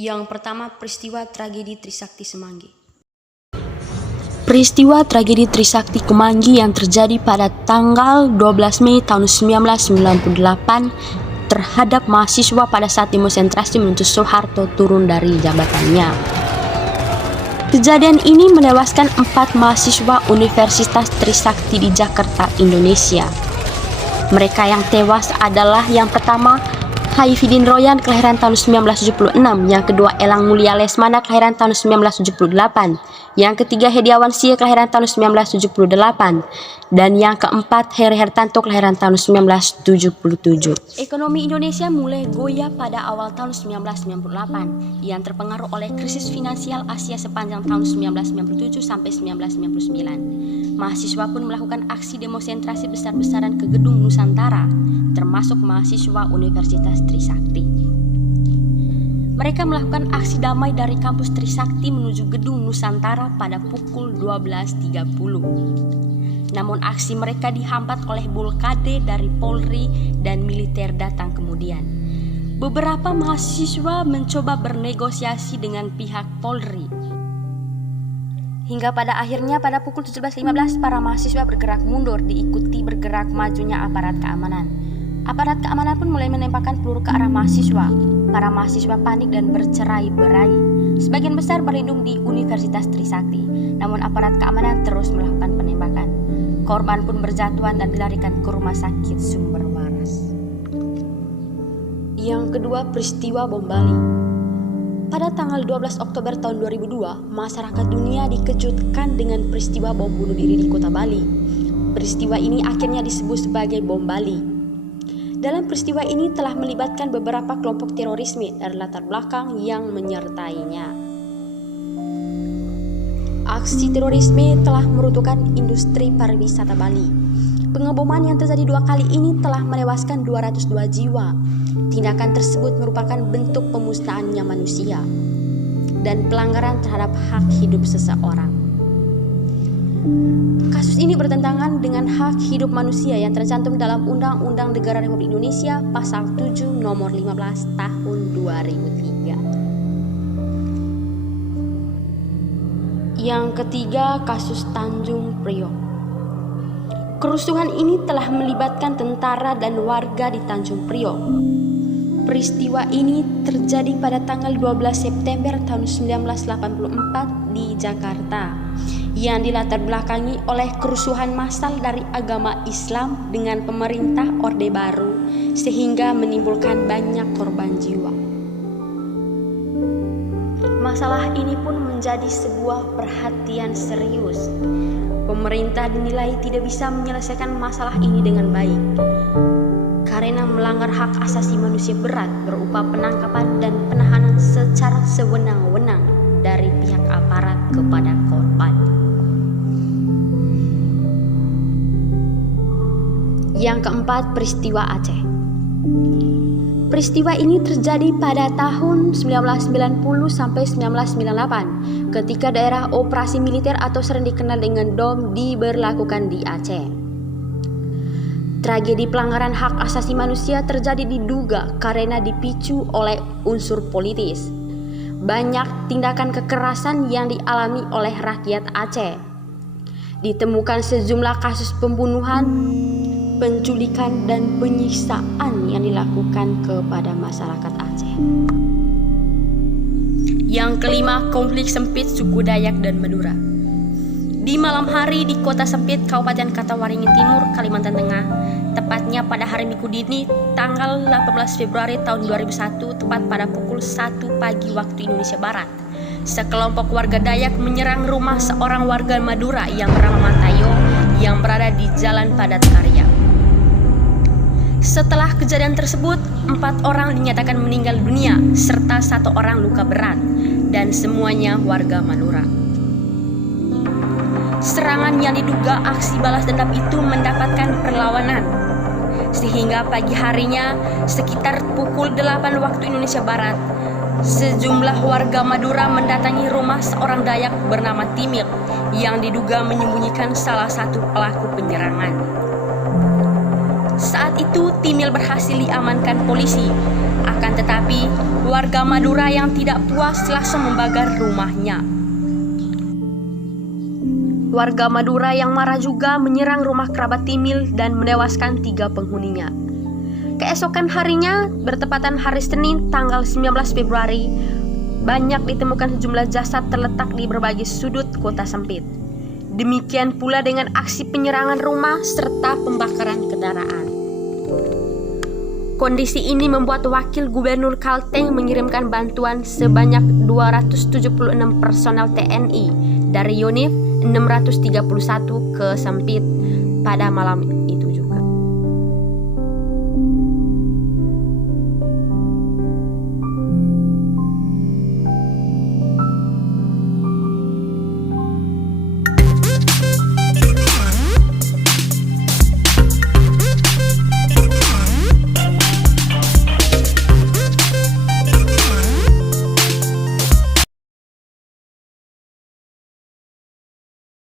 Yang pertama, peristiwa tragedi Trisakti Semanggi. Peristiwa tragedi Trisakti Semanggi yang terjadi pada tanggal 12 Mei tahun 1998 terhadap mahasiswa pada saat demonstrasi menuntut Soeharto turun dari jabatannya. Kejadian ini menewaskan 4 mahasiswa Universitas Trisakti di Jakarta, Indonesia. Mereka yang tewas adalah yang pertama, Haifuddin Royan kelahiran tahun 1976, yang kedua Elang Mulia Lesmana kelahiran tahun 1978, yang ketiga Hediawan Sia kelahiran tahun 1978, dan yang keempat Heri Hertanto kelahiran tahun 1977. Ekonomi Indonesia mulai goyah pada awal tahun 1998 yang terpengaruh oleh krisis finansial Asia sepanjang tahun 1997 sampai 1999. Mahasiswa pun melakukan aksi demonstrasi besar-besaran ke Gedung Nusantara, termasuk mahasiswa Universitas Trisakti. Mereka melakukan aksi damai dari kampus Trisakti menuju Gedung Nusantara pada pukul 12.30. Namun aksi mereka dihambat oleh blokade dari Polri dan militer datang kemudian. Beberapa mahasiswa mencoba bernegosiasi dengan pihak Polri. Hingga pada akhirnya pada pukul 17.15 para mahasiswa bergerak mundur diikuti bergerak majunya aparat keamanan. Aparat keamanan pun mulai menembakkan peluru ke arah mahasiswa. Para mahasiswa panik dan bercerai-berai. Sebagian besar berlindung di Universitas Trisakti, namun aparat keamanan terus melakukan penembakan. Korban pun berjatuhan dan dilarikan ke rumah sakit Sumber Waras. Yang kedua, peristiwa bom Bali. Pada tanggal 12 Oktober tahun 2002, masyarakat dunia dikejutkan dengan peristiwa bom bunuh diri di kota Bali. Peristiwa ini akhirnya disebut sebagai bom Bali. Dalam peristiwa ini telah melibatkan beberapa kelompok terorisme dari latar belakang yang menyertainya. Aksi terorisme telah meruntuhkan industri pariwisata Bali. Pengeboman yang terjadi 2 kali ini telah menewaskan 202 jiwa. Tindakan tersebut merupakan bentuk pemusnahannya manusia dan pelanggaran terhadap hak hidup seseorang. Kasus ini bertentangan dengan hak hidup manusia yang tercantum dalam Undang-Undang Negara Republik Indonesia Pasal 7 Nomor 15 Tahun 2003. Yang ketiga, kasus Tanjung Priok. Kerusuhan ini telah melibatkan tentara dan warga di Tanjung Priok. Peristiwa ini terjadi pada tanggal 12 September tahun 1984 di Jakarta, yang dilatar belakangi oleh kerusuhan massal dari agama Islam dengan pemerintah Orde Baru, sehingga menimbulkan banyak korban jiwa. Masalah ini pun menjadi sebuah perhatian serius. Pemerintah dinilai tidak bisa menyelesaikan masalah ini dengan baik karena melanggar hak asasi manusia berat berupa penangkapan dan penahanan secara sewenang-wenang dari pihak aparat kepada korban. Yang keempat, peristiwa Aceh. Peristiwa ini terjadi pada tahun 1990 sampai 1998 ketika daerah operasi militer atau sering dikenal dengan DOM diberlakukan di Aceh. Tragedi pelanggaran hak asasi manusia terjadi diduga karena dipicu oleh unsur politis. Banyak tindakan kekerasan yang dialami oleh rakyat Aceh. Ditemukan sejumlah kasus pembunuhan, penculikan, dan penyiksaan yang dilakukan kepada masyarakat Aceh. Yang kelima, konflik sempit suku Dayak dan Madura. Di malam hari di Kota Sempit, Kabupaten Katawaringin Timur, Kalimantan Tengah, tepatnya pada hari Minggu dini, tanggal 18 Februari tahun 2001, tepat pada pukul 1 pagi waktu Indonesia Barat, sekelompok warga Dayak menyerang rumah seorang warga Madura yang bernama Matayo yang berada di Jalan Padat Karya. Setelah kejadian tersebut, 4 orang dinyatakan meninggal dunia serta 1 orang luka berat, dan semuanya warga Madura. Serangan yang diduga aksi balas dendam itu mendapatkan perlawanan, sehingga pagi harinya sekitar pukul 8 waktu Indonesia Barat, sejumlah warga Madura mendatangi rumah seorang Dayak bernama Timil yang diduga menyembunyikan salah satu pelaku penyerangan. Saat itu Timil berhasil diamankan polisi. Akan tetapi, warga Madura yang tidak puas langsung membakar rumahnya. Warga Madura yang marah juga menyerang rumah kerabat Timil dan menewaskan 3 penghuninya. Keesokan harinya, bertepatan hari Senin tanggal 19 Februari, banyak ditemukan sejumlah jasad terletak di berbagai sudut kota sempit. Demikian pula dengan aksi penyerangan rumah serta pembakaran kendaraan. Kondisi ini membuat Wakil Gubernur Kalteng mengirimkan bantuan sebanyak 276 personel TNI dari Yonif 631 ke Sempit pada malam